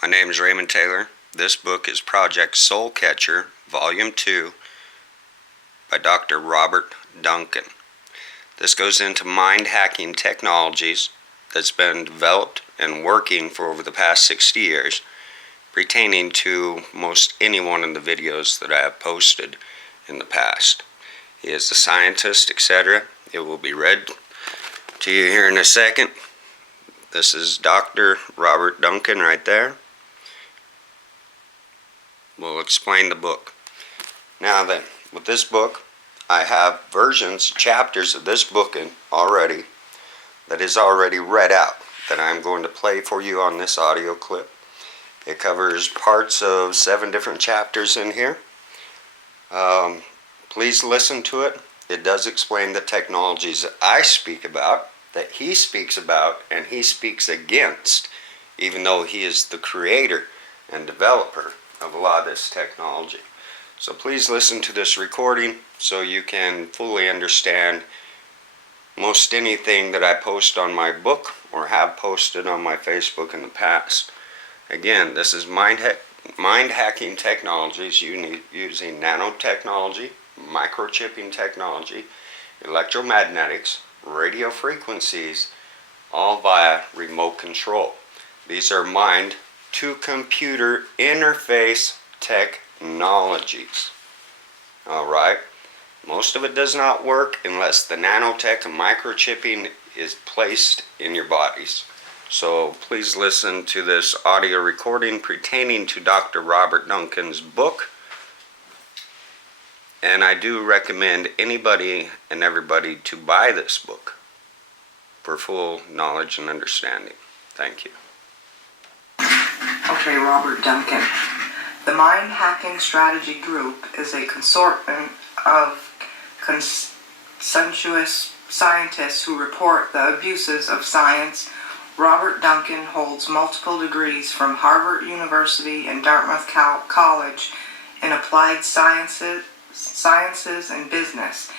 My name is Raymond Taylor. This book is Project Soul Catcher, Volume 2 by Dr. Robert Duncan. This goes into mind-hacking technologies that's been developed and working for over the past 60 years, pertaining to most any one of the videos that I have posted in the past. He is a scientist, etc. It will be read to you here in a second. This is Dr. Robert Duncan right there. We'll explain the book. Now then, with this book, I have versions, chapters of this book already that is already read out that I'm going to play for you on this audio clip. It covers parts of 7 different chapters in here. Please listen to it. It does explain the technologies that I speak about, that he speaks about, and he speaks against, even though he is the creator and developer of a lot of this technology. So please listen to this recording so you can fully understand most anything that I post on my book or have posted on my Facebook in the past. Again, this is mind-hacking technologies using nanotechnology, microchipping technology, electromagnetics, radio frequencies, all via remote control. These are mind-to-computer interface technologies. Alright? Most of it does not work unless the nanotech and microchipping is placed in your bodies. So please listen to this audio recording pertaining to Dr. Robert Duncan's book. And I do recommend anybody and everybody to buy this book for full knowledge and understanding. Thank you. Okay, Robert Duncan. The Mind Hacking Strategy Group is a consortium of consensuous scientists who report the abuses of science. Robert Duncan holds multiple degrees from Harvard University and Dartmouth College in applied sciences and business.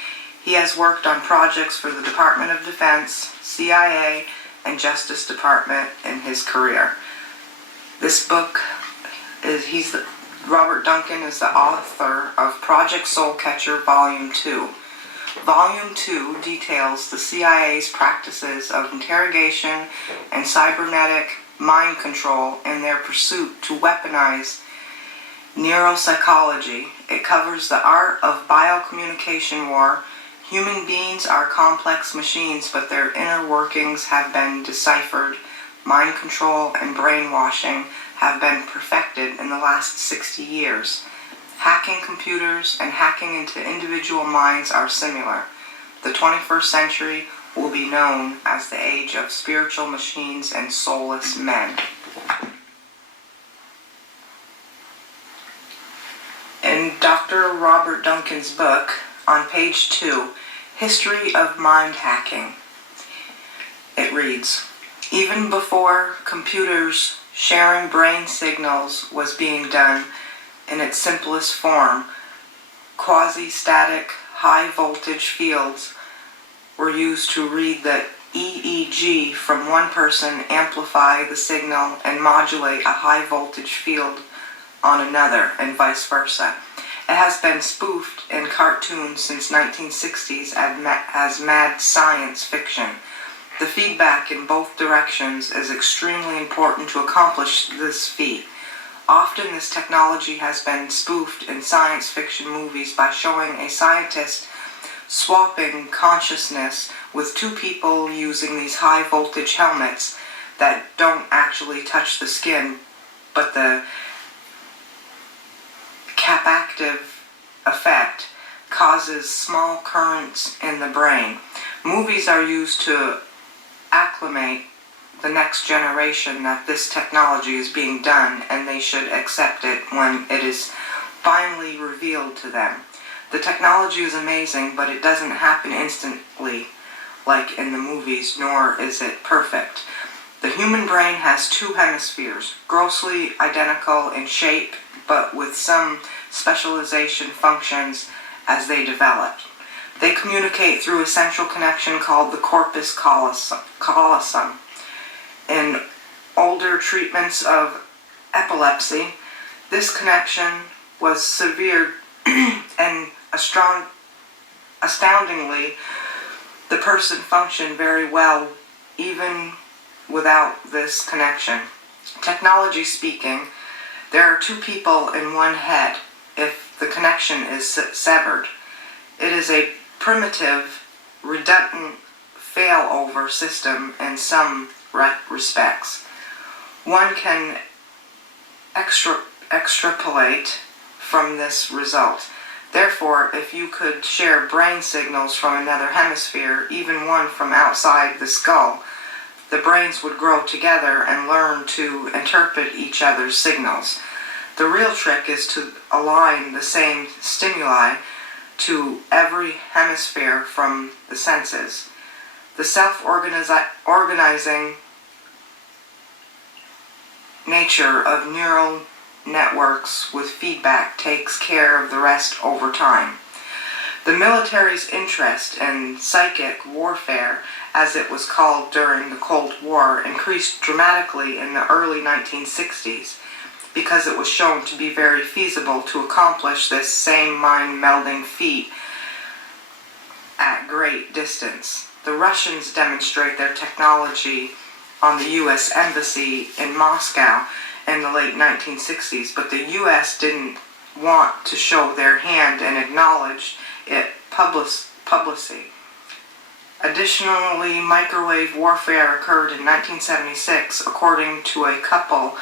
He has worked on projects for the Department of Defense, CIA, and Justice Department in his career. This book is, Robert Duncan is the author of Project Soul Catcher Volume 2. Volume 2 details the CIA's practices of interrogation and cybernetic mind control in their pursuit to weaponize neuropsychology. It covers the art of biocommunication war. Human beings are complex machines, but their inner workings have been deciphered. Mind control and brainwashing have been perfected in the last 60 years. Hacking computers and hacking into individual minds are similar. The 21st century will be known as the age of spiritual machines and soulless men. In Dr. Robert Duncan's book, on page 2, History of Mind Hacking, it reads, even before computers sharing brain signals was being done in its simplest form, quasi-static high-voltage fields were used to read the EEG from one person, amplify the signal, and modulate a high-voltage field on another, and vice versa. It has been spoofed in cartoons since 1960s as mad science fiction. The feedback in both directions is extremely important to accomplish this feat. Often this technology has been spoofed in science fiction movies by showing a scientist swapping consciousness with 2 people using these high voltage helmets that don't actually touch the skin, but the capactive effect causes small currents in the brain. Movies are used to acclimate the next generation that this technology is being done, and they should accept it when it is finally revealed to them. The technology is amazing, but it doesn't happen instantly like in the movies, nor is it perfect. The human brain has 2 hemispheres, grossly identical in shape, but with some specialization functions as they develop. They communicate through a central connection called the corpus callosum. In older treatments of epilepsy. This connection was severe and astoundingly, the person functioned very well even without this connection. Technology speaking, there are two people in one head if the connection is severed. It is a primitive, redundant failover system in some respects. One can extrapolate from this result. Therefore, if you could share brain signals from another hemisphere, even one from outside the skull, the brains would grow together and learn to interpret each other's signals. The real trick is to align the same stimuli to every hemisphere from the senses. The self-organizing nature of neural networks with feedback takes care of the rest over time. The military's interest in psychic warfare, as it was called during the Cold War, increased dramatically in the early 1960s because it was shown to be very feasible to accomplish this same mind-melding feat at great distance. The Russians demonstrate their technology on the U.S. Embassy in Moscow in the late 1960s, but the U.S. didn't want to show their hand and acknowledge it publicly. Additionally, microwave warfare occurred in 1976, according to a couple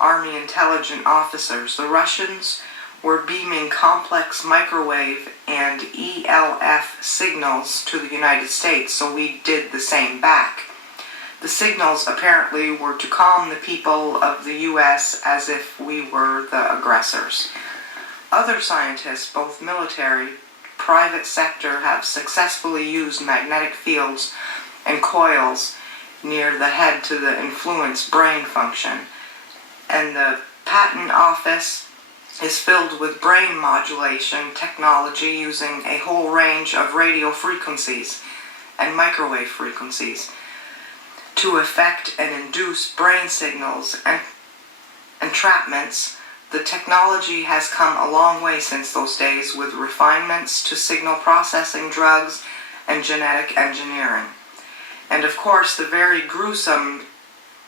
Army intelligence officers. The Russians were beaming complex microwave and ELF signals to the United States, so we did the same back. The signals apparently were to calm the people of the U.S. as if we were the aggressors. Other scientists, both military, private sector, have successfully used magnetic fields and coils near the head to influence brain function. And the patent office is filled with brain modulation technology using a whole range of radio frequencies and microwave frequencies to affect and induce brain signals and entrapments. The technology has come a long way since those days, with refinements to signal processing drugs and genetic engineering. And of course, the very gruesome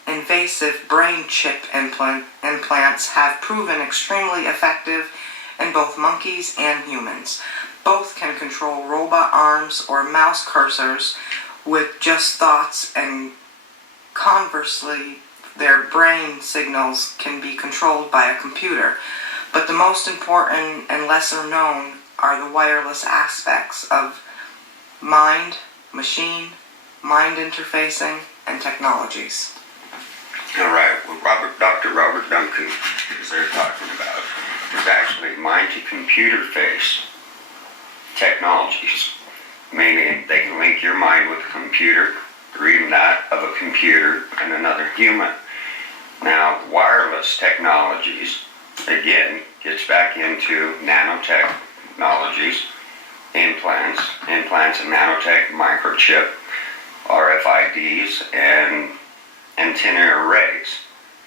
invasive brain chip implants have proven extremely effective in both monkeys and humans. Both can control robot arms or mouse cursors with just thoughts, and conversely, their brain signals can be controlled by a computer. But the most important and lesser known are the wireless aspects of mind, machine, mind interfacing, and technologies. All right, what Dr. Robert Duncan is there talking about is actually mind-to-computer face technologies, meaning they can link your mind with a computer, or even that of a computer and another human. Now, wireless technologies, again, gets back into nanotechnologies, implants and nanotech, microchip, RFIDs, and antenna arrays,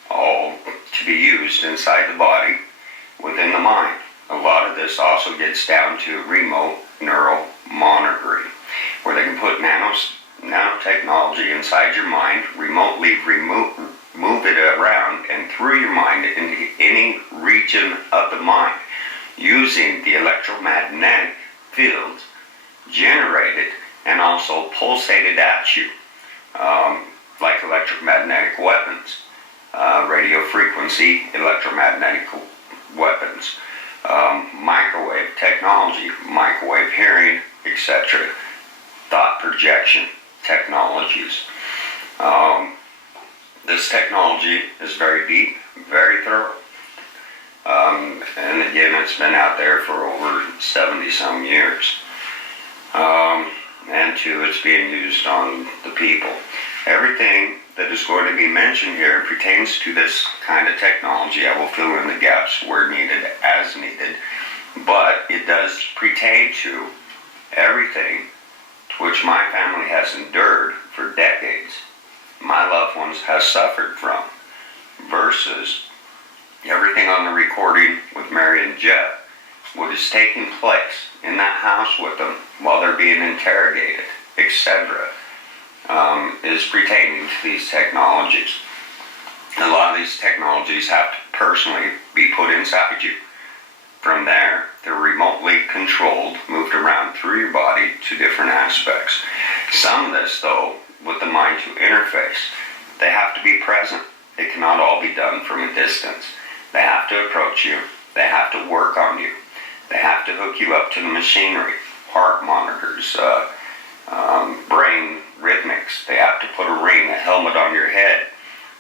all to be used inside the body, within the mind. A lot of this also gets down to remote neural monitoring, where they can put nanotechnology inside your mind, remotely move it around and through your mind into any region of the mind, using the electromagnetic fields generated and also pulsated at you, like electromagnetic weapons, radio frequency electromagnetic weapons, microwave technology, microwave hearing, etc., thought projection technologies. This technology is very deep, very thorough, and again, it's been out there for over 70 some years, and it's being used on the people. Everything that is going to be mentioned here pertains to this kind of technology. I will fill in the gaps where needed, as needed, but it does pertain to everything to which my family has endured for decades, my loved ones have suffered from, versus on the recording with Mary and Jeff, what is taking place in that house with them while they're being interrogated, etc., is pertaining to these technologies. A lot of these technologies have to personally be put inside you. From there, they're remotely controlled, moved around through your body to different aspects. Some of this, though, with the mind to interface, they have to be present. It cannot all be done from a distance. They have to approach you. They have to work on you. They have to hook you up to the machinery, heart monitors, brain rhythmics. They have to put a ring, a helmet on your head.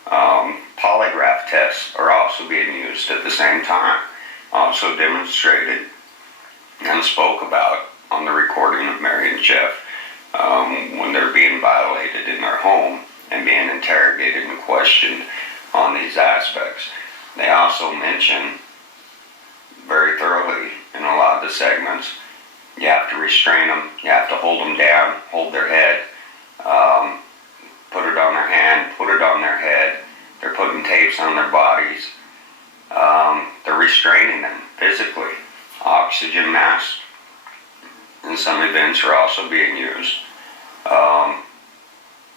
Polygraph tests are also being used at the same time. Also demonstrated and spoke about on the recording of Mary and Jeff when they're being violated in their home and being interrogated and questioned on these aspects. They also mention very thoroughly in a lot of the segments, you have to restrain them, you have to hold them down, hold their head, put it on their hand, put it on their head. They're putting tapes on their bodies. They're restraining them physically. Oxygen masks in some events are also being used.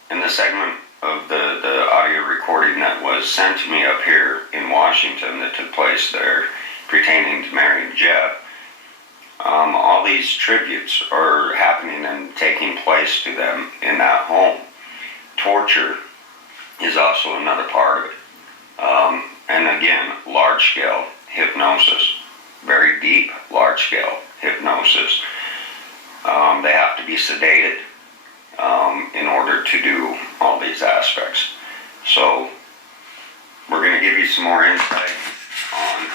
In the segment of the audio recording that was sent to me up here in Washington that took place there pertaining to Mary and Jeff, all these tributes are happening and taking place to them in that home. Torture is also another part of it. And again, large-scale hypnosis, very deep, large-scale hypnosis. They have to be sedated in order to do all these aspects. So we're going to give you some more insight on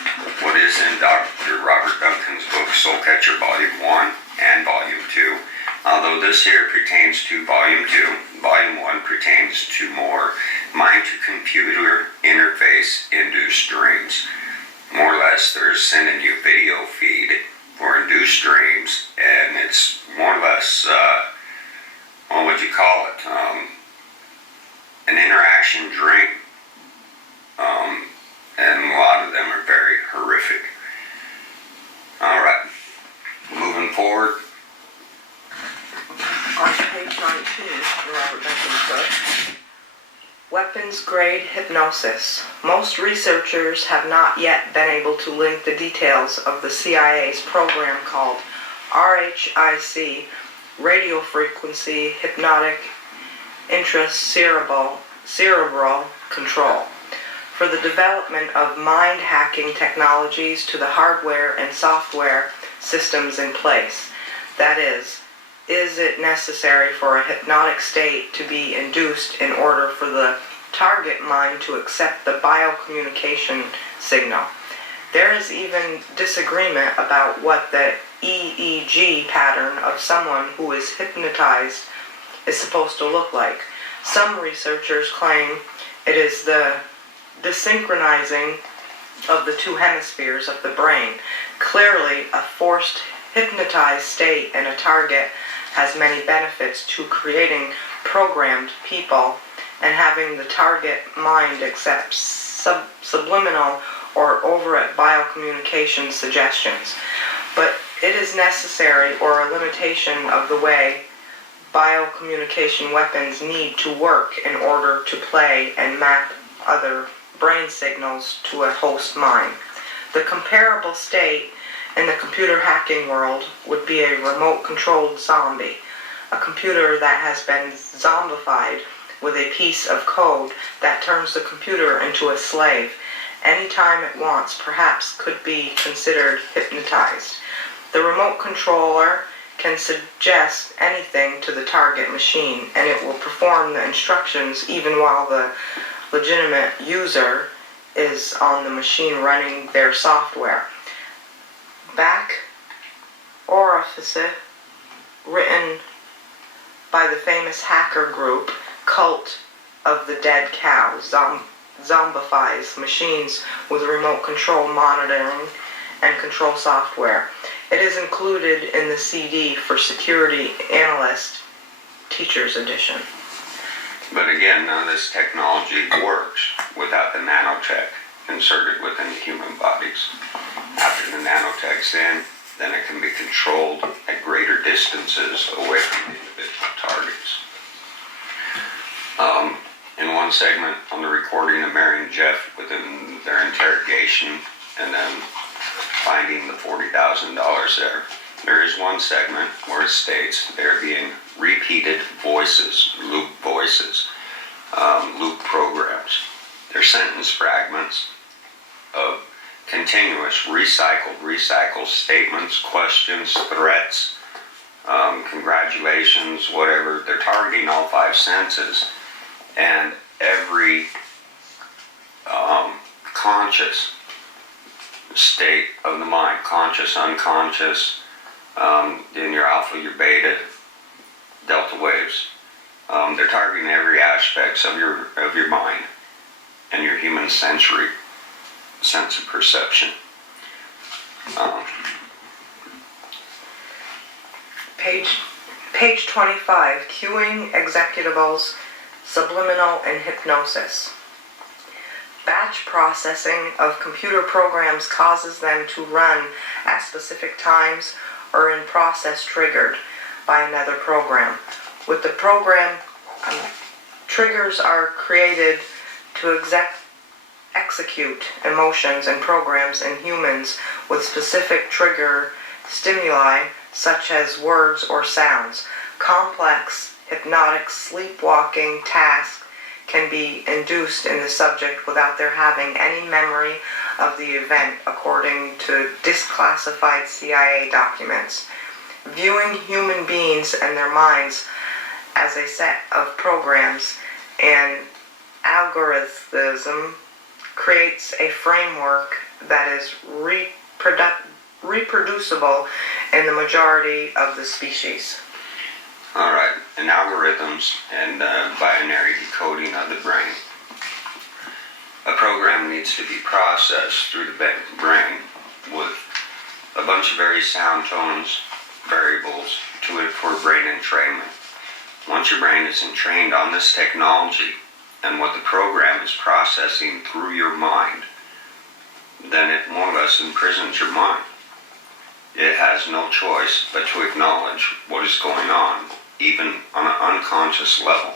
what is in Dr. Robert Duncan's book, Soul Catcher Volume 1 and Volume 2. Although this here pertains to Volume 2, Volume 1 pertains to more mind-to-computer interface induced dreams. More or less, they're sending you video feed for induced dreams, and it's more or less, what would you call it, an interaction dream. And a lot of them are very horrific. Alright, moving forward. On page 19 in Robert Duncan's book, weapons-grade hypnosis. Most researchers have not yet been able to link the details of the CIA's program called RHIC, radiofrequency hypnotic intracerebral control, for the development of mind-hacking technologies to the hardware and software systems in place. That is it necessary for a hypnotic state to be induced in order for the target mind to accept the biocommunication signal? There is even disagreement about what the EEG pattern of someone who is hypnotized is supposed to look like. Some researchers claim it is the desynchronizing of the two hemispheres of the brain. Clearly, a forced hypnotized state in a target has many benefits to creating programmed people and having the target mind accept subliminal or overt biocommunication suggestions. But it is necessary or a limitation of the way biocommunication weapons need to work in order to play and map other brain signals to a host mind. The comparable state in the computer hacking world would be a remote-controlled zombie, a computer that has been zombified with a piece of code that turns the computer into a slave. Anytime it wants, perhaps could be considered hypnotized. The remote controller can suggest anything to the target machine, and it will perform the instructions even while the legitimate user is on the machine running their software. Back Orifice, written by the famous hacker group Cult of the Dead Cow, zombifies machines with remote control monitoring and control software. It is included in the CD for Security Analyst Teacher's Edition. But again, none of this technology works without the nanotech inserted within the human bodies. After the nanotech's in, then it can be controlled at greater distances away from the individual targets. In one segment on the recording of Mary and Jeff within their interrogation and then finding the $40,000 there is one segment where it states they're being repeated voices, loop voices, loop programs. They're sentence fragments of continuous recycled statements, questions, threats, congratulations, whatever. They're targeting all five senses and every conscious state of the mind, conscious, unconscious, in your alpha, your beta, delta waves. They're targeting every aspect of your mind and your human sensory sense of perception. Page 25, cueing executables, subliminal and hypnosis. Batch processing of computer programs causes them to run at specific times or in process triggered by another program. With the program, triggers are created to execute emotions and programs in humans with specific trigger stimuli such as words or sounds. Complex hypnotic sleepwalking tasks can be induced in the subject without their having any memory of the event, according to disclassified CIA documents. Viewing human beings and their minds as a set of programs and algorithm creates a framework that is reproducible in the majority of the species. Alright, in algorithms and binary decoding of the brain, a program needs to be processed through the brain with a bunch of very sound tones, variables for brain entrainment. Once your brain is entrained on this technology and what the program is processing through your mind, then it more or less imprisons your mind. It has no choice but to acknowledge what is going on, even on an unconscious level.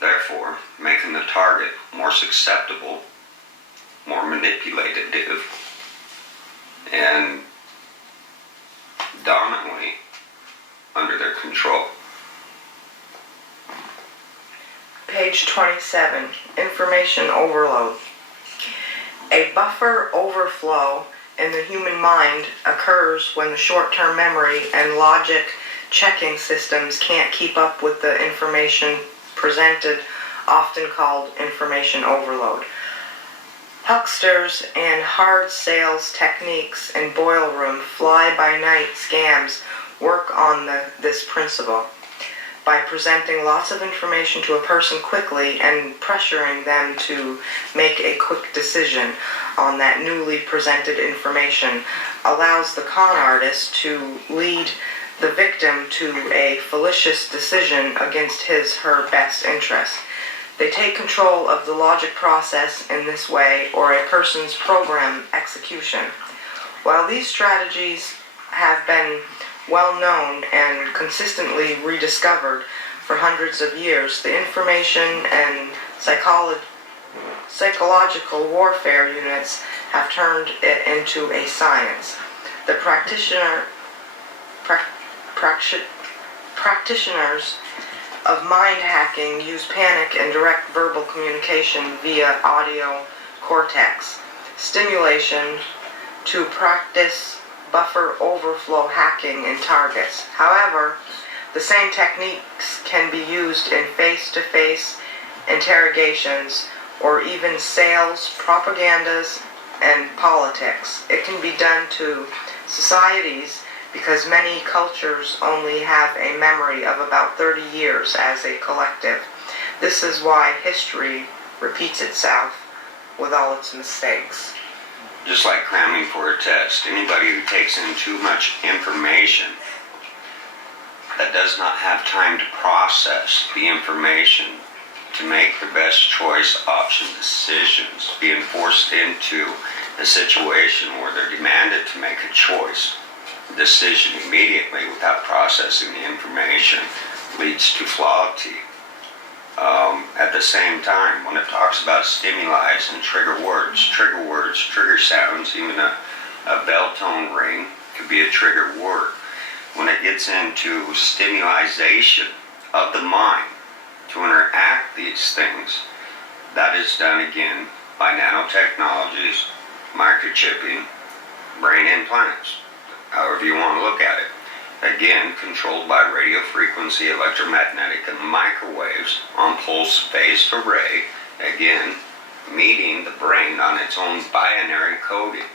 Therefore, making the target more susceptible, more manipulative, and dominantly under their control. Page 27, information overload. A buffer overflow in the human mind occurs when the short-term memory and logic checking systems can't keep up with the information presented, often called information overload. Hucksters and hard sales techniques and boil room fly-by-night scams work on this principle by presenting lots of information to a person quickly and pressuring them to make a quick decision on that newly presented information allows the con artist to lead the victim to a fallacious decision against her best interest. They take control of the logic process in this way, or a person's program execution. While these strategies have been well known and consistently rediscovered for hundreds of years, the information and psychological warfare units have turned it into a science. The practitioners of mind hacking use panic and direct verbal communication via audio cortex stimulation to practice buffer overflow hacking in targets. However, the same techniques can be used in face-to-face interrogations or even sales, propagandas, and politics. It can be done to societies because many cultures only have a memory of about 30 years as a collective. This is why history repeats itself with all its mistakes. Just like cramming for a test, anybody who takes in too much information that does not have time to process the information to make the best choice option decisions, being forced into a situation where they're demanded to make a choice decision immediately without processing the information leads to flawity. At the same time, when it talks about stimuli and trigger words, trigger sounds, even a bell tone ring could be a trigger word. When it gets into stimulation of the mind to interact these things, that is done again by nanotechnologies, microchipping, brain implants, however you want to look at it. Again, controlled by radio frequency, electromagnetic, and microwaves on pulse-based array, again, meeting the brain on its own binary coding.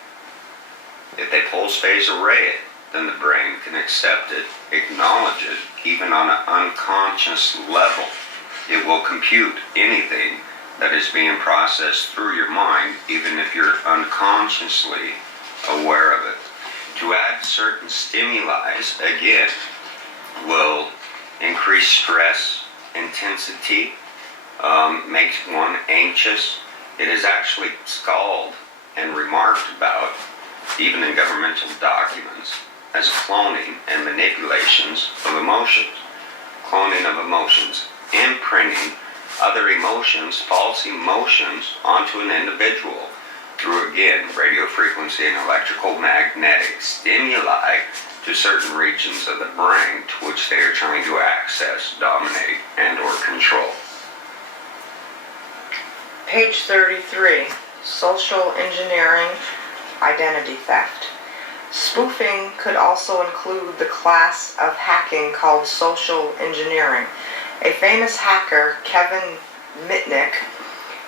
If they pulse-phase array it, then the brain can accept it, acknowledge it, even on an unconscious level. It will compute anything that is being processed through your mind, even if you're unconsciously aware of it. To add certain stimuli, again, will increase stress intensity, makes one anxious. It is actually called and remarked about, even in governmental documents, as cloning and manipulations of emotions. Cloning of emotions, imprinting other emotions, false emotions, onto an individual through, again, radio frequency and electrical magnetic stimuli to certain regions of the brain to which they are trying to access, dominate, and or control. Page 33, social engineering, identity theft. Spoofing could also include the class of hacking called social engineering. A famous hacker, Kevin Mitnick,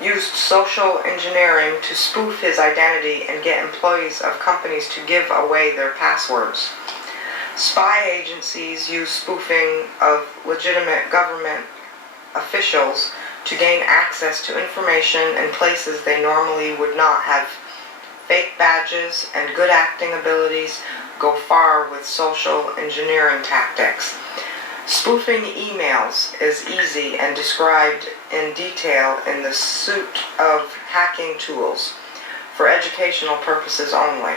used social engineering to spoof his identity and get employees of companies to give away their passwords. Spy agencies use spoofing of legitimate government officials to gain access to information in places they normally would not have. Fake badges and good acting abilities go far with social engineering tactics. Spoofing emails is easy and described in detail in the suite of hacking tools for educational purposes only.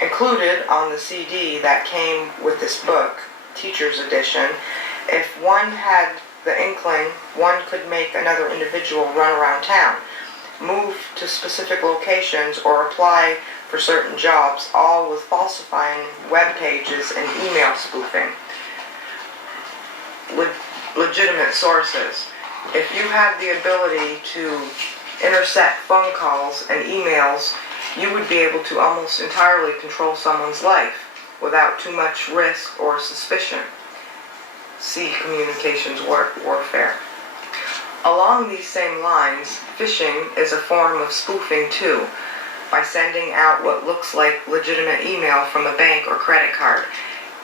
Included on the CD that came with this book, Teacher's Edition, if one had the inkling, one could make another individual run around town, move to specific locations, or apply for certain jobs, all with falsifying web pages and email spoofing. Legitimate sources. If you had the ability to intercept phone calls and emails, you would be able to almost entirely control someone's life without too much risk or suspicion. See communications warfare. Along these same lines, phishing is a form of spoofing too, by sending out what looks like legitimate email from a bank or credit card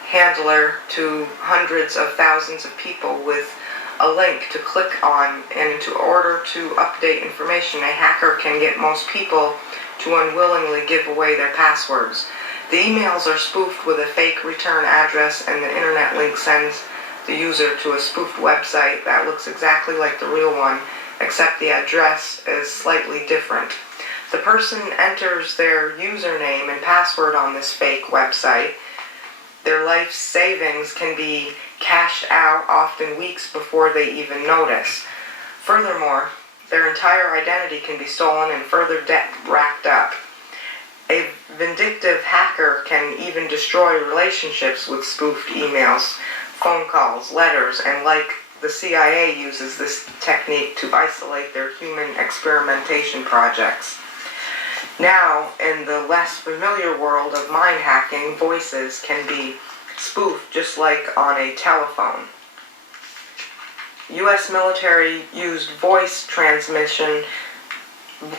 handler to hundreds of thousands of people with a link to click on, and in order to update information, a hacker can get most people to unwillingly give away their passwords. The emails are spoofed with a fake return address, and the internet link sends the user to a spoofed website that looks exactly like the real one, except the address is slightly different. The person enters their username and password on this fake website. Their life savings can be cashed out often weeks before they even notice. Furthermore, their entire identity can be stolen and further debt racked up. A vindictive hacker can even destroy relationships with spoofed emails, phone calls, letters, and like the CIA uses this technique to isolate their human experimentation projects. Now, in the less familiar world of mind hacking, voices can be spoofed just like on a telephone. U.S. military used voice transmission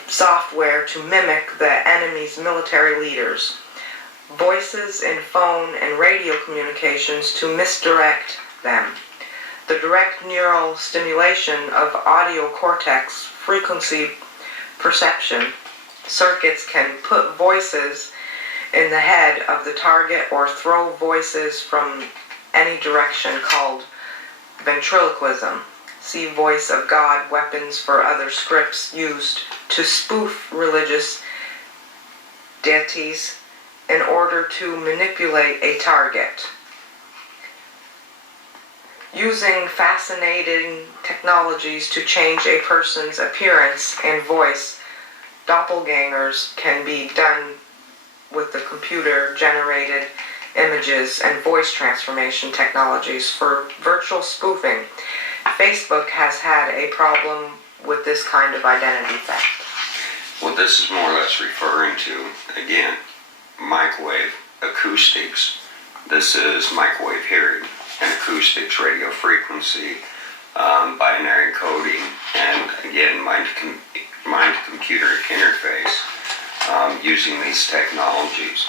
software to mimic the enemy's military leaders. Voices in phone and radio communications to misdirect them. The direct neural stimulation of audio cortex frequency perception circuits can put voices in the head of the target or throw voices from any direction, called ventriloquism. see voice of God weapons for other scripts used to spoof religious deities in order to manipulate a target. Using fascinating technologies to change a person's appearance and voice, doppelgangers can be done with the computer-generated images and voice transformation technologies for virtual spoofing. Facebook has had a problem with this kind of identity theft. Well, this is more or less referring to, again, microwave acoustics. This is microwave hearing and acoustics, radio frequency, binary coding, and again, mind-computer interface using these technologies.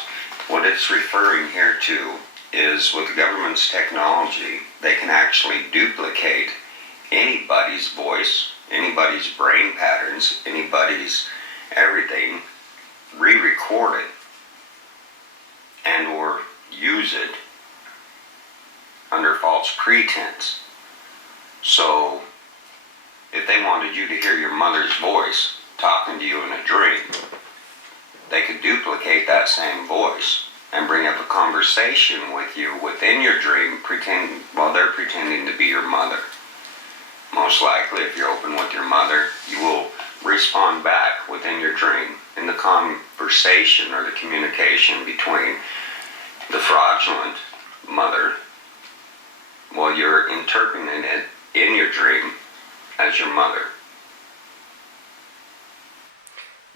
What it's referring here to is with the government's technology, they can actually duplicate anybody's voice, anybody's brain patterns, anybody's everything, re-record it, and or use it under false pretense. So, if they wanted you to hear your mother's voice talking to you in a dream, they could duplicate that same voice and bring up a conversation with you within your dream, while they're pretending to be your mother. Most likely, if you're open with your mother, you will respond back within your dream in the conversation or the communication between the fraudulent mother, while you're interpreting it in your dream as your mother.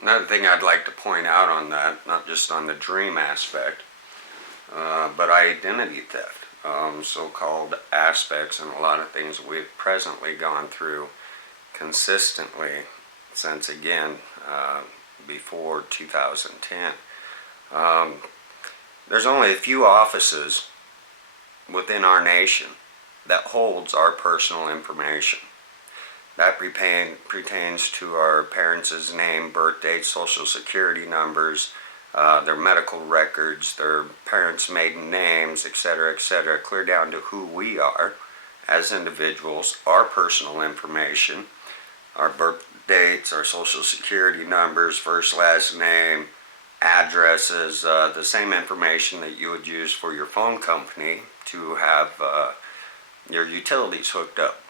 Another thing I'd like to point out on that, not just on the dream aspect, but identity theft, so-called aspects and a lot of things we've presently gone through consistently since, again, before 2010. There's only a few offices within our nation that holds our personal information. That pertains to our parents' name, birth date, social security numbers, their medical records, their parents' maiden names, etc., clear down to who we are as individuals, our personal information, our birth dates, our social security numbers, first, last name, addresses, the same information that you would use for your phone company to have your utilities hooked up.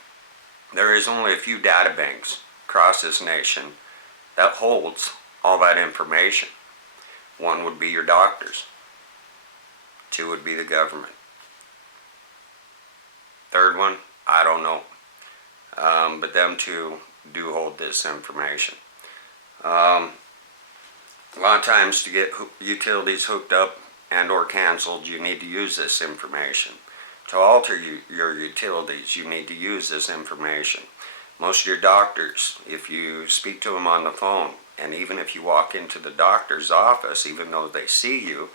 There is only a few data banks across this nation that holds all that information. One would be your doctors. Two would be the government. Third one, I don't know. But them two do hold this information. A lot of times to get utilities hooked up and or canceled, you need to use this information. To alter your utilities, you need to use this information. Most of your doctors, if you speak to them on the phone, and even if you walk into the doctor's office, even though they see you,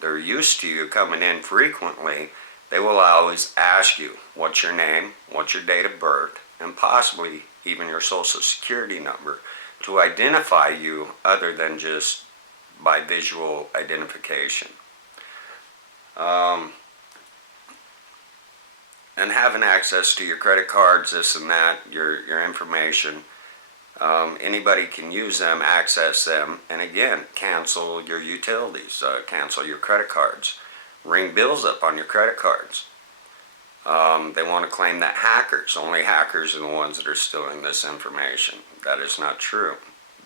they're used to you coming in frequently, they will always ask you, what's your name, what's your date of birth, and possibly even your social security number to identify you other than just by visual identification. And having access to your credit cards, this and that, your information, anybody can use them, access them, and again, cancel your utilities, cancel your credit cards, ring bills up on your credit cards. They want to claim that only hackers are the ones that are stealing this information. That is not true.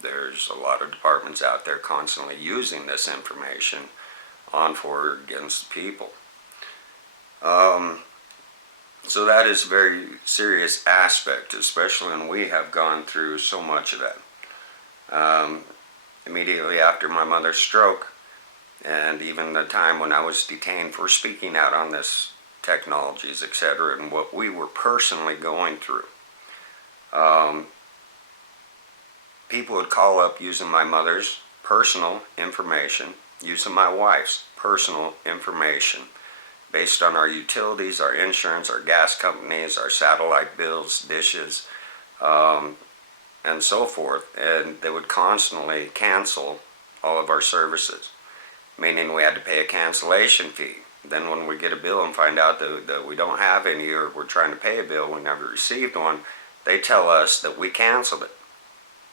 There's a lot of departments out there constantly using this information on for or against people. So that is a very serious aspect, especially when we have gone through so much of that. Immediately after my mother's stroke, and even the time when I was detained for speaking out on this technologies, etc., and what we were personally going through. People would call up using my mother's personal information, using my wife's personal information, based on our utilities, our insurance, our gas companies, our satellite bills, dishes, and so forth. And they would constantly cancel all of our services, meaning we had to pay a cancellation fee. Then when we get a bill and find out that we don't have any, or we're trying to pay a bill, we never received one, they tell us that we canceled it.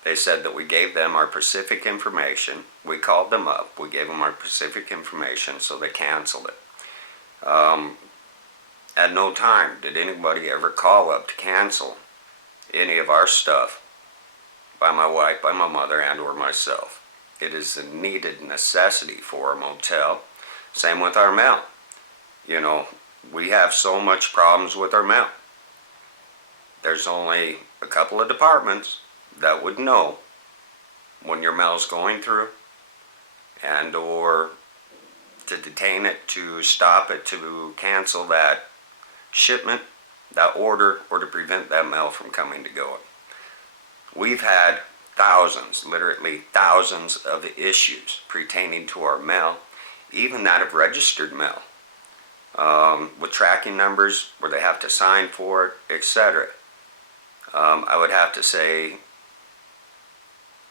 They said that we gave them our specific information. We called them up. We gave them our specific information, so they canceled it. At no time did anybody ever call up to cancel any of our stuff by my wife, by my mother, and or myself. It is a needed necessity for a motel. Same with our mail. You know, we have so much problems with our mail. There's only a couple of departments that would know when your mail's going through, and or to detain it, to stop it, to cancel that shipment, that order, or to prevent that mail from coming to go. We've had thousands, literally thousands of issues pertaining to our mail, even that of registered mail, with tracking numbers where they have to sign for it, etc. I would have to say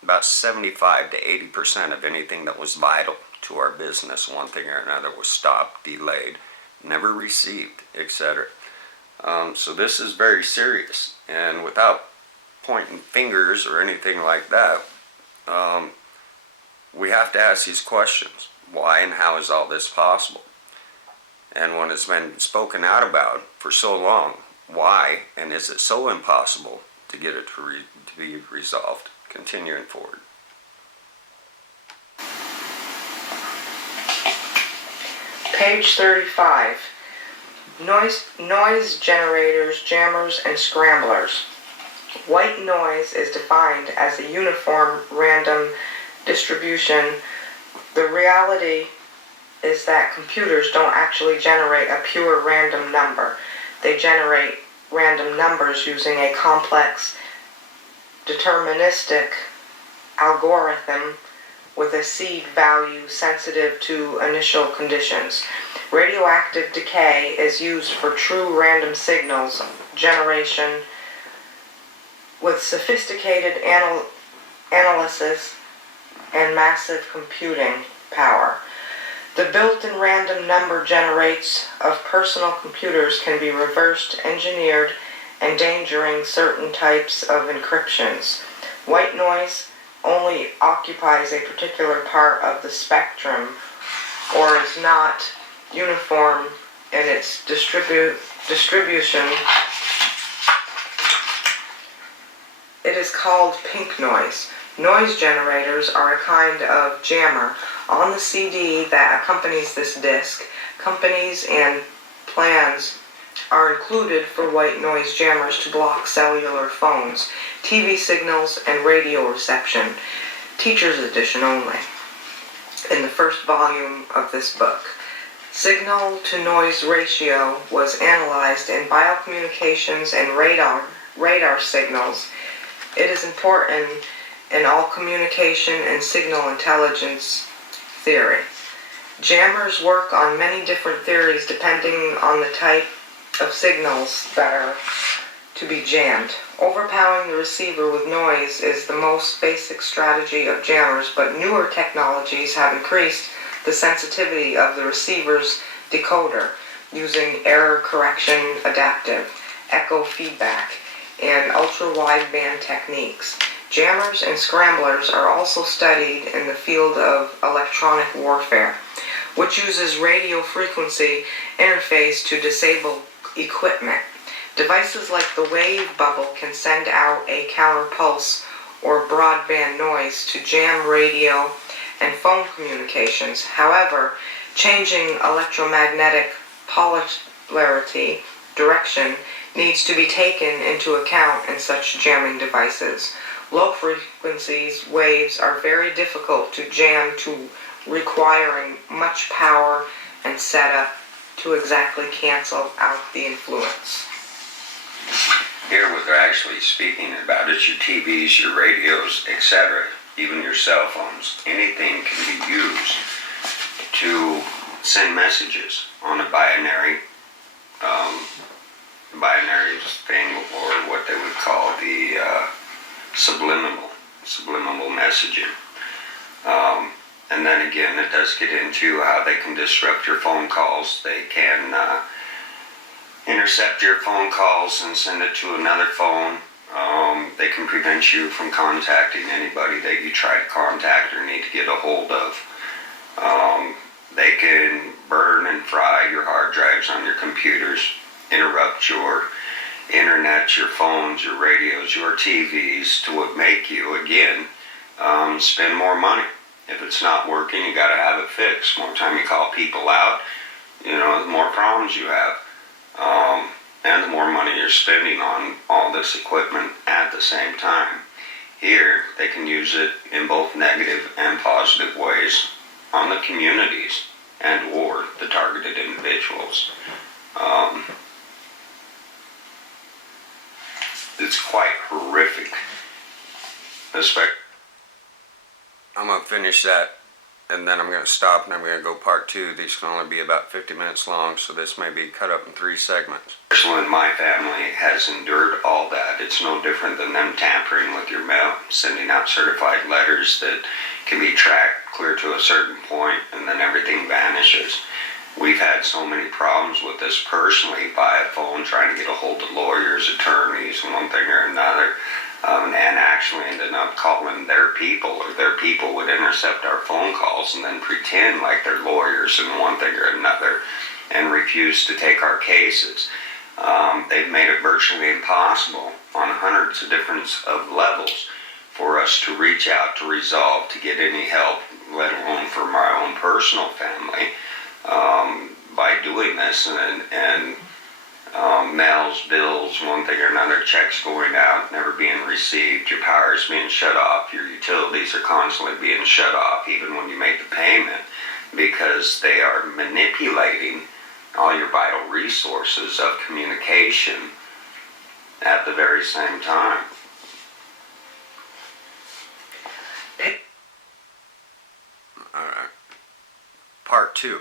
about 75 to 80% of anything that was vital to our business, one thing or another, was stopped, delayed, never received, etc. So this is very serious, and without pointing fingers or anything like that, we have to ask these questions. Why and how is all this possible? And when it's been spoken out about for so long, why and is it so impossible to get it to be resolved? Continuing forward. Page 35. Noise generators, jammers, and scramblers. White noise is defined as a uniform random distribution. The reality is that computers don't actually generate a pure random number. They generate random numbers using a complex deterministic algorithm with a seed value sensitive to initial conditions. Radioactive decay is used for true random signals generation with sophisticated analysis and massive computing power. The built-in random number generates of personal computers can be reversed engineered, endangering certain types of encryptions. White noise only occupies a particular part of the spectrum or is not uniform in its distribution. It is called pink noise. Noise generators are a kind of jammer on the CD that accompanies this disc. Companies and plans are included for white noise jammers to block cellular phones, TV signals, and radio reception. Teacher's edition only. In the first volume of this book, signal to noise ratio was analyzed in biocommunications and radar signals. It is important in all communication and signal intelligence theory. Jammers work on many different theories depending on the type of signals that are to be jammed. Overpowering the receiver with noise is the most basic strategy of jammers, but newer technologies have increased the sensitivity of the receiver's decoder using error correction, adaptive, echo feedback, and ultra-wideband techniques. Jammers and scramblers are also studied in the field of electronic warfare, which uses radio frequency interface to disable equipment. Devices like the wave bubble can send out a counterpulse or broadband noise to jam radio and phone communications. However, changing electromagnetic polarity direction needs to be taken into account in such jamming devices. Low frequencies waves are very difficult to jam to, requiring much power and setup to exactly cancel out the influence. Here what they're actually speaking about is your TVs, your radios, etc., even your cell phones. Anything can be used to send messages on a binary thing, or what they would call the subliminal messaging. And then again, it does get into how they can disrupt your phone calls. They can intercept your phone calls and send it to another phone. They can prevent you from contacting anybody that you try to contact or need to get a hold of. They can burn and fry your hard drives on your computers, interrupt your internet, your phones, your radios, your TVs to make you, again, spend more money. If it's not working, you got to have it fixed. More time you call people out, the more problems you have. And the more money you're spending on all this equipment at the same time. Here, they can use it in both negative and positive ways on the communities and or the targeted individuals. It's quite horrific. I'm going to finish that, and then I'm going to stop, and I'm going to go part 2. These can only be about 50 minutes long, so this may be cut up in 3 segments. Person in my family has endured all that. It's no different than them tampering with your mail, sending out certified letters that can be tracked clear to a certain point, and then everything vanishes. We've had so many problems with this personally by phone, trying to get a hold of lawyers, attorneys, one thing or another. And actually ended up calling their people, or their people would intercept our phone calls and then pretend like they're lawyers and one thing or another and refuse to take our cases. They've made it virtually impossible on hundreds of different levels for us to reach out, to resolve, to get any help, let alone for my own personal family, by doing this and mails, bills, one thing or another, checks going out, never being received, your power is being shut off, your utilities are constantly being shut off, even when you make the payment, because they are manipulating all your vital resources of communication at the very same time. All right. Part 2.